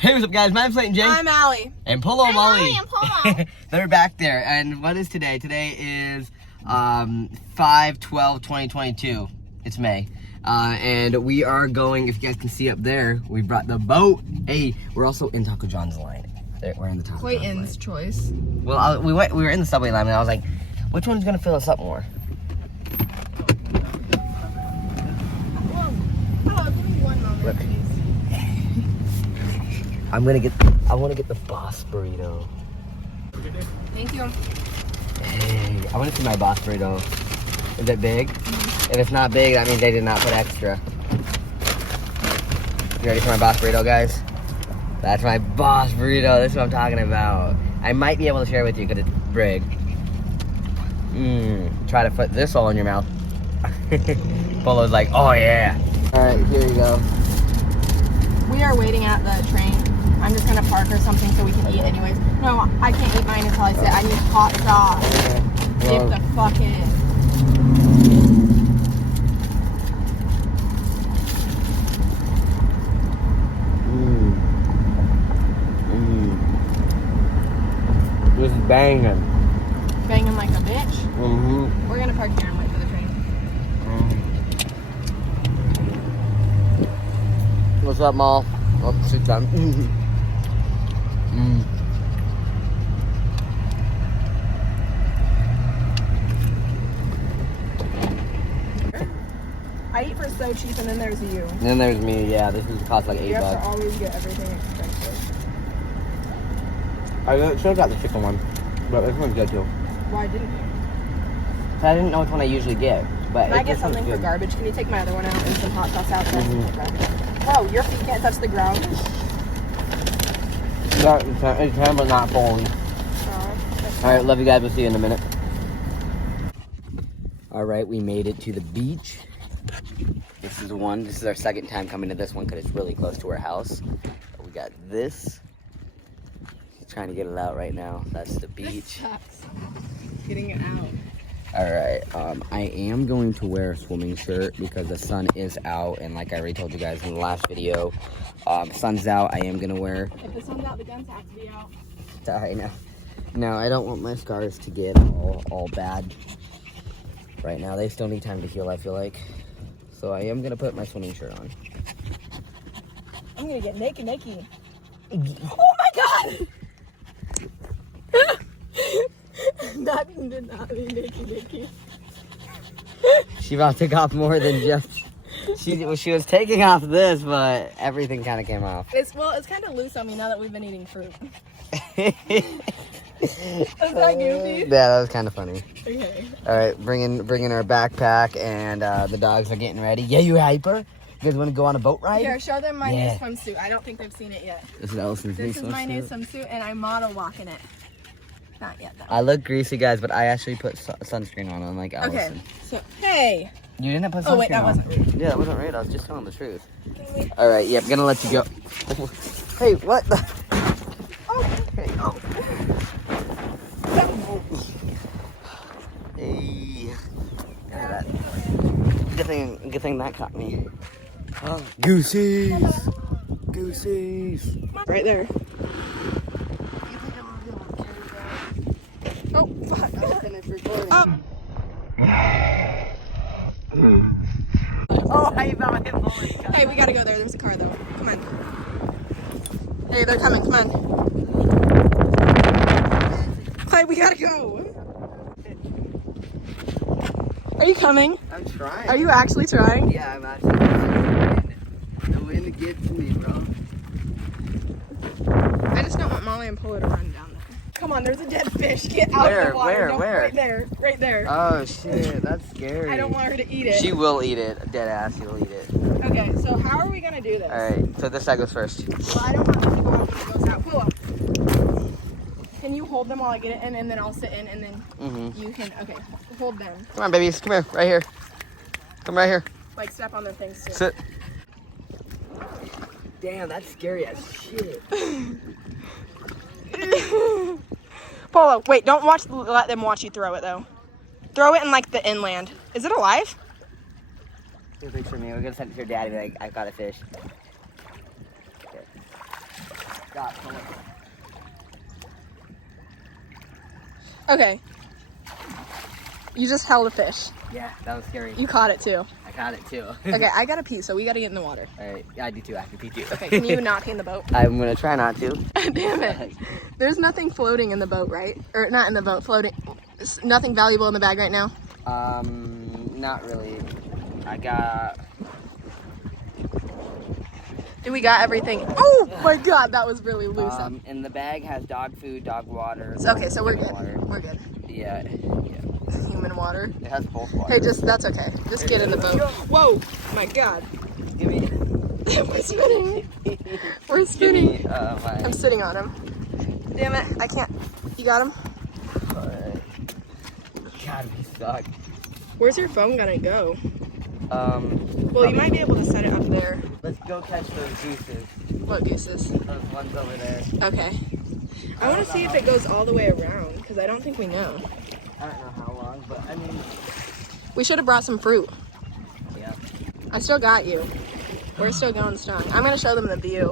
Hey, what's up, guys? My name's Clayton Jay. I'm Allie. And Polo I'm Molly. Allie and Polo. They're back there. And what is today? Today is 5/12/2022. It's May. And we are going, if you guys can see up there, we brought the boat. Hey, we're also in Taco John's line. We're in the Taco John's line. Clayton's choice. Well, we were in the Subway line, and I was like, which one's gonna fill us up more? Look. I want to get the boss burrito. Thank you. Hey, I want to see my boss burrito. Is it big? Mm-hmm. If it's not big, that means they did not put extra. You ready for my boss burrito, guys? That's my boss burrito. This is what I'm talking about. I might be able to share it with you because it's big. Try to put this all in your mouth. Polo's like, oh yeah. All right, here you go. We are waiting at the train. I'm just gonna park or something so we can eat anyways. No, I can't eat mine until I sit. I need hot sauce. Okay. Well, Dip the fuck in. This is banging. Banging like a bitch. Mm-hmm. We're gonna park here and wait for the train. What's up, Mal? Oh, sit down. I eat for so cheap, and then there's you. And then there's me. Yeah, this is cost like $8. You have to always get everything expensive. I should have got the chicken one, but this one's good too. Why didn't you? I didn't know which one I usually get, but Can I get something for garbage? Can you take my other one out and some hot sauce out there? Oh, your feet can't touch the ground. It's him, but not falling. All right, love you guys. We'll see you in a minute. All right, we made it to the beach. This is one. This is our second time coming to this one because it's really close to our house. We got this. He's trying to get it out right now. That's the beach. Getting it out. All right, I am going to wear a swimming shirt because the sun is out, and like I already told you guys in the last video, sun's out. I am gonna wear. If the sun's out, the guns have to be out. I know. No, I don't want my scars to get all bad right now. They still need time to heal, I feel like. So I am gonna put my swimming shirt on. I'm gonna get naked. Oh my god! That did not mean naked. She about to take off more than just. She was taking off this, but everything kind of came off. It's kind of loose on me now that we've been eating fruit. Is that goofy? Yeah, that was kind of funny. Okay. All right, bringing our backpack, and the dogs are getting ready. Yeah, you hyper? You guys want to go on a boat ride? Here, show them my new swimsuit. I don't think they've seen it yet. This is Allison's new swimsuit. This is my new swimsuit, and I'm model walking it. Not yet, though. I look greasy, guys, but I actually put sunscreen on, unlike Allison. Okay, so, hey. You didn't put sunscreen on. Oh, wait, that wasn't rude. Yeah, that wasn't rude. I was just telling the truth. All right, yeah, I'm going to let you go. Hey, what the? Okay, oh. Hey. Good thing that caught me. Oh, goosies. Goosies. Right there. Oh, fuck. Oh, I found him. Hey, we gotta go there. There's a car, though. Come on. Hey, they're coming. Come on. Clay, we gotta go. Are you coming? I'm trying. Are you actually trying? Yeah, I'm actually trying. The wind gets me, bro. I just don't want Molly and Polo to run down there. Come on, there's a dead fish. Get out of the water. Where? Right there. Oh, shit. That's scary. I don't want her to eat it. She will eat it. Dead ass, she'll eat it. Okay, so how are we gonna do this? Alright, so this side goes first. Well, I don't want them to go out when it goes out. Polo, can you hold them while I get it in, and then I'll sit in, and then you can, okay, hold them. Come on, babies. Come here. Right here. Come right here. Like, step on their things, too. Sit. Damn, that's scary as shit. Polo, wait, don't let them watch you throw it, though. Throw it in, like, the inland. Is it alive? Take a picture of me. We're gonna send it to your daddy. Like, I caught a fish. Stop. Pull it. Okay. You just held a fish. Yeah, that was scary. You caught it too. I caught it too. Okay, I gotta pee, so we gotta get in the water. Alright, yeah, I do too. I can pee too. Okay, can you not pee in the boat? I'm gonna try not to. Damn it. There's nothing floating in the boat, right? Or not in the boat, floating. Nothing valuable in the bag right now? Not really. I got... Do we got everything? Oh my god, that was really loose. And the bag has dog food, dog water. Okay, so we're good. Water. We're good. Yeah. Human water. It has both water. Hey, that's okay. Just get in the boat. Whoa, my god. Give me... We're spinning. We're spinning. I'm sitting on him. Damn it, I can't. You got him? Alright. God, we suck. Where's your phone gonna go? Well, you might be able to set it up there. Let's go catch those gooses. What gooses? Those ones over there. Okay. I want to see if it goes all the way around, because I don't think we know. I don't know how long, but I mean... We should have brought some fruit. Yeah. I still got you. We're still going strong. I'm going to show them the view.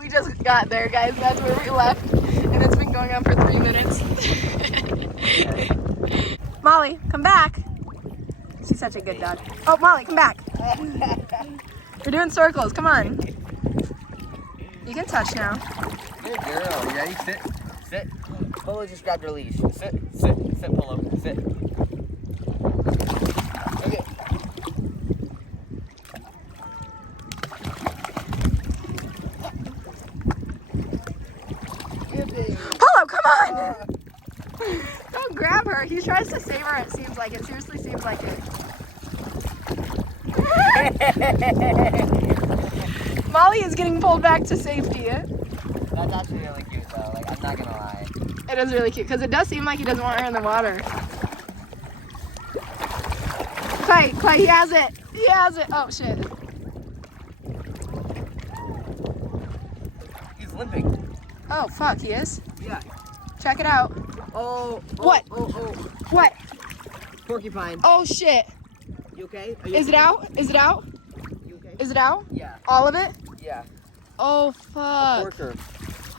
We just got there, guys. That's where we left. And it's been going on for 3 minutes. Molly, come back. She's such a good dog. Oh, Molly, come back. We're doing circles. Come on. You can touch now. Good girl. You ready? Sit. Sit. Polo just grabbed her leash. Sit. Sit. Sit, Polo. Sit. Okay. Polo, come on! Don't grab her. He tries to save her, it seems like. It seriously seems like it. Molly is getting pulled back to safety. That's actually really cute, though. Like, I'm not gonna lie. It is really cute, because it does seem like he doesn't want her in the water. Clay, he has it. He has it. Oh, shit. He's limping. Oh, fuck, he is? Yeah. Check it out. Oh. What? Oh. What? Porcupine. Oh, shit. You okay? Are you Is it out? Is it out? You okay? Is it out? Yeah. All of it? Yeah. Oh, fuck. Porker.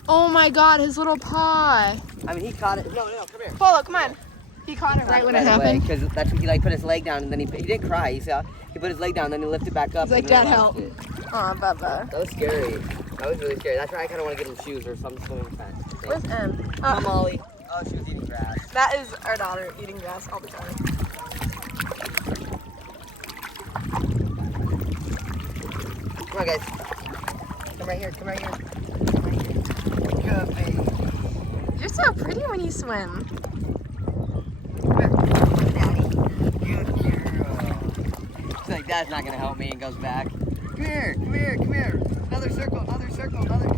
Oh, my God, his little paw. I mean, he caught it. No, come here. Polo, come on. He caught it right when it happened. Because that's when he like put his leg down and then he didn't cry. He put his leg down and then he lifted back up. He's like, and Dad, relaxed help. it. Aw, Bubba. That was scary. That was really scary. That's why I kind of want to get him shoes or some swimming pants. Where's M? Come, Molly. Oh, she was eating grass. That is our daughter eating grass all the time. Come on, guys. Come right here. Come right here. Good baby. You're so pretty when you swim. Come here. Daddy. Good girl. She's like, Dad's not going to help me, and goes back. Come here. Another circle. Come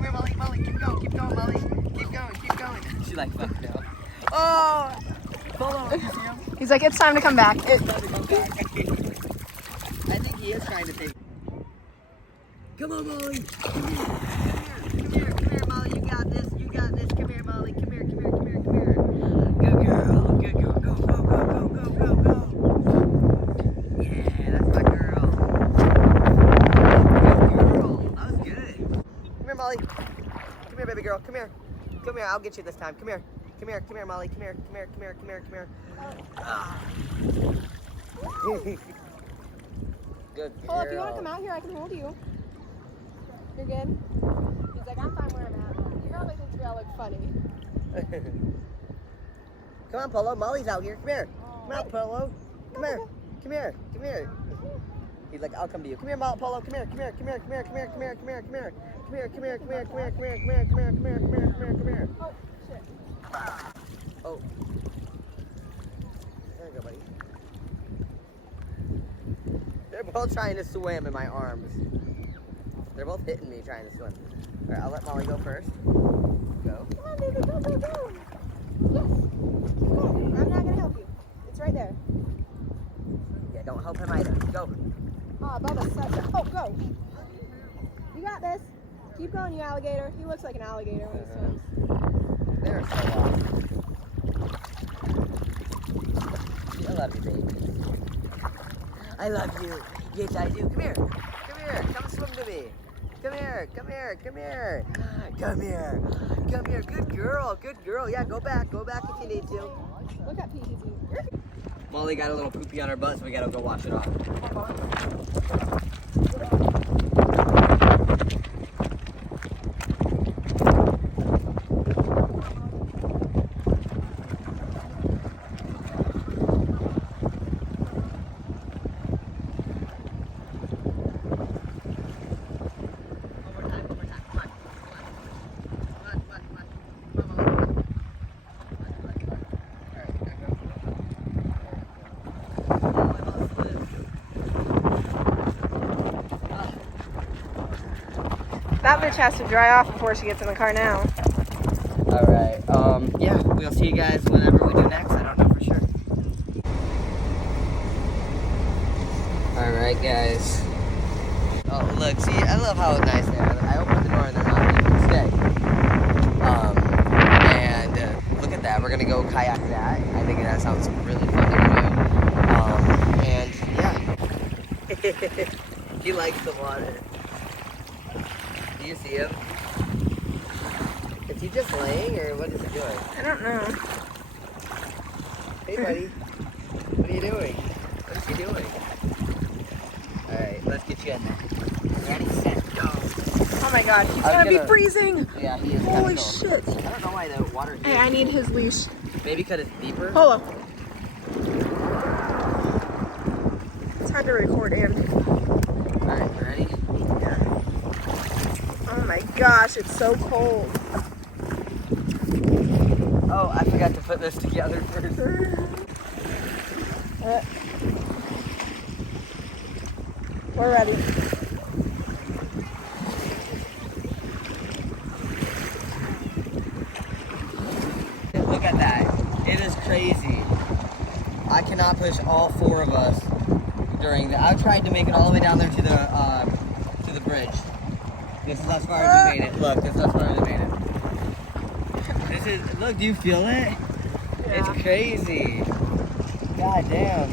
here, Molly. Keep going, Molly. Keep going. She's like, fuck no. Oh! Polo, you see him? He's like, it's time to come back. It's time to come back. I think he is trying to take... Come on, Molly. Come here, Molly. You got this. Come here, Molly. Come here. Good girl. Go. Yeah, that's my girl. That was good. Come here, Molly. Come here, baby girl. Come here. I'll get you this time. Come here, Molly. Come here. Good girl. Polo, if you want to come out here, I can hold you. You're good? He's like, I'm fine where I'm at. He probably thinks we all look funny. Come on, Polo. Molly's out here. Come here. Come out, Polo. Come here. He's like, I'll come to you. Come here, Polo. Come here. Oh, shit. Oh. There you go, buddy. They're both trying to swim in my arms. They're both hitting me trying to swim. All right, I'll let Molly go first. Go. Come on, baby. Go. Yes. Go. I'm not going to help you. It's right there. Yeah, don't help him either. Go. Oh, Bubba's such a... Oh, go. You got this. Keep going, you alligator. He looks like an alligator when he swims. They're so awesome. I love you, baby. I love you. Yes, I do. Come here. Come swim to me. Come here. Come here. Come here. Come here. Come here. Good girl. Good girl. Yeah, go back. Go back if you need to. Look at Pete. Molly got a little poopy on her butt, so we gotta go wash it off. That bitch has to dry off before she gets in the car now. Alright, yeah, we'll see you guys whenever we do next. I don't know for sure. Alright, guys. Oh, look, see, I love how nice they are. I opened the door and they're not leaving to stay. And look at that. We're going to go kayak that. I think that sounds really fun to do. And, yeah. He likes the water. Do you see him? Is he just laying, or what is he doing? I don't know. Hey, buddy. What are you doing? What is he doing? Alright, let's get you in there. Ready, set, go. Oh my god, he's gonna be freezing! Yeah, he is. Holy shit. I don't know why the water is. Hey, I need his leash. Maybe because it's deeper? Hold up. It's hard to record and. Alright, you ready? Oh my gosh, it's so cold. Oh, I forgot to put this together first. We're ready. Look at that. It is crazy. I cannot push all four of us during the. I tried to make it all the way down there to the bridge. This is as far as we made it. Look, this is as far as we made it. This is. Look, do you feel it? Yeah. It's crazy. God damn.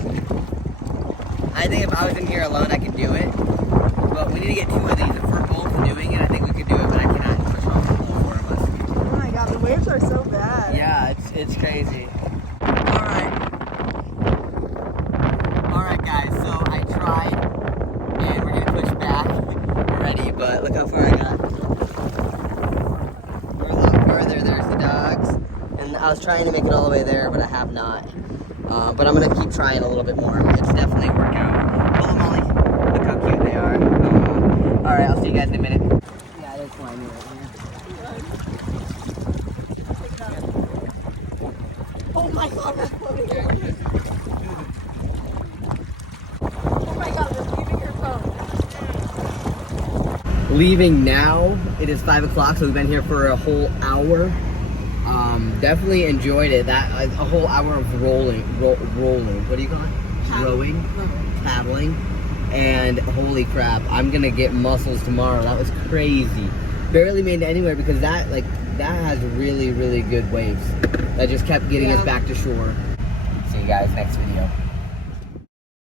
I think if I was in here alone, I could do it. But we need to get two of these. If we're both doing it, I think we could do it. But I cannot push all four of us. Oh my god, the waves are so bad. Yeah, it's crazy. Alright guys, so I tried and we're gonna push back already, but look how far I got. We're a lot further, there's the dogs. And I was trying to make it all the way there, but I have not. But I'm gonna keep trying a little bit more. It's definitely a workout. Hello Molly, look how cute they are. Alright, I'll see you guys in a minute. Yeah, there's one right here. Oh my god, we're floating. Oh my god, we're leaving your phone. Leaving now. It is 5 o'clock, so we've been here for a whole hour. Definitely enjoyed it. That a whole hour of rolling. What do you call it? Rowing, paddling, and holy crap, I'm gonna get muscles tomorrow. That was crazy. Barely made it anywhere because that has really good waves. That just kept getting us back to shore. See you guys next video.